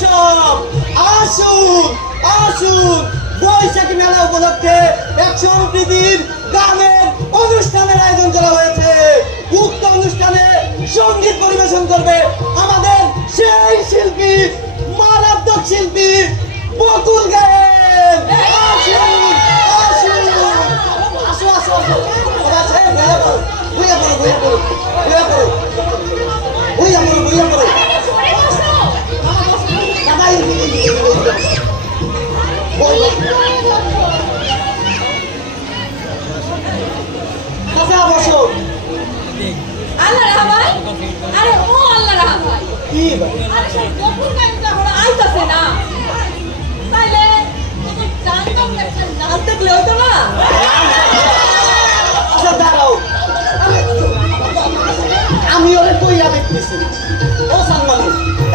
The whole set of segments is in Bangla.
উৎসব। আসুন আসুন, বৈশাখী মেলা উপলক্ষে এক সম্প্রীতির গানের অনুষ্ঠানের আয়োজন করা হয়েছে। উক্ত অনুষ্ঠানে সঙ্গীত পরিবেশন করবে আমাদের সেই শিল্পী, মারাত্মক শিল্পী বকুল গায়েন। আসুন আসুন, আসো আসো আসো, বইয়া পড়ো বইয়া পড়ো বইয়া পড়ো বইয়া পড়ো বইয়া পড়ো বইয়া পড়ো দাদাই কাছে বসো। আল্লাহ রাহাবাই, আরে ও আল্লাহ রাহাবাই, কি ভাই? আরে সেই বকুল গাইনটা এখন আইতাছে না, তাইলে জানতাম না, একটা নাচ দেখলে হইতো না। আচ্ছা দাঁড়াও, আমি ওরে কইয়া দেখতেছি। ও সালমান,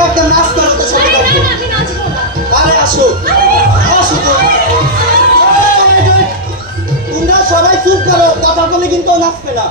একটা নাচ করো তো সাথে। আরে না না, আমি নাচবো না। আরে আসো আসো তো। তোমরা সবাই চুপ করো, কথা বলে কিন্তু ও নাচবে না।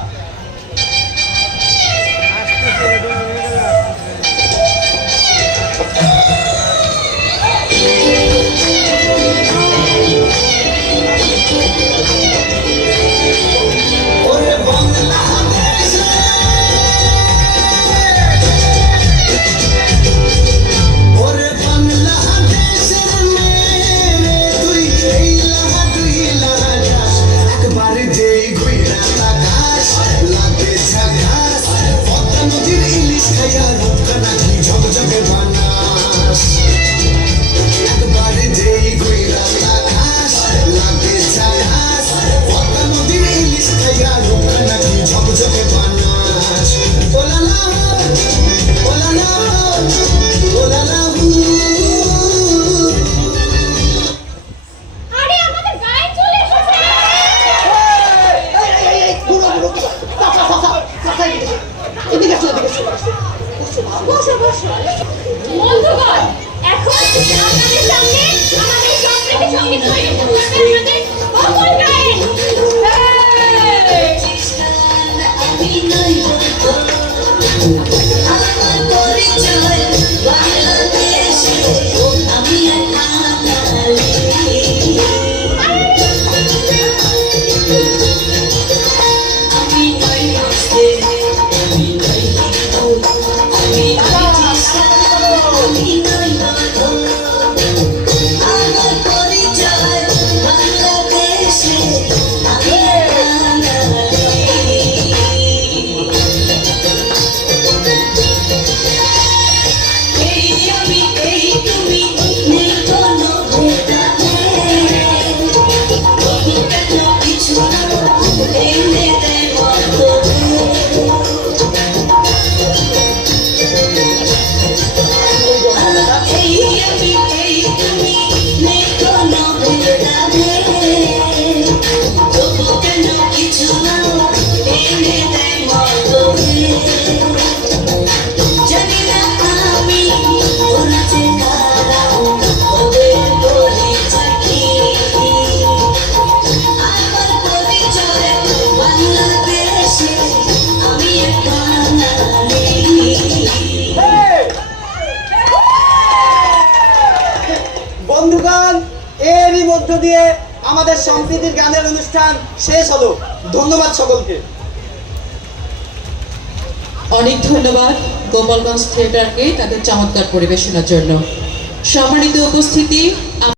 আরে আমাদের গায়ে চলে এসেছে। বসো বসো। বন্ধুগণ, এখন আপনাদের সামনে আমাদের সম্প্রীতি সঙ্গীত পরিবেশন করবে আমাদের বকুল গায়েন। বন্ধুগণ, এরই মধ্য দিয়ে আমাদের সম্প্রীতির গানের অনুষ্ঠান শেষ হলো। ধন্যবাদ সকলকে। অনেক ধন্যবাদ গোপালগঞ্জ থিয়েটারকে তাদের চমৎকার পরিবেশনার জন্য। সম্মানিত উপস্থিতি।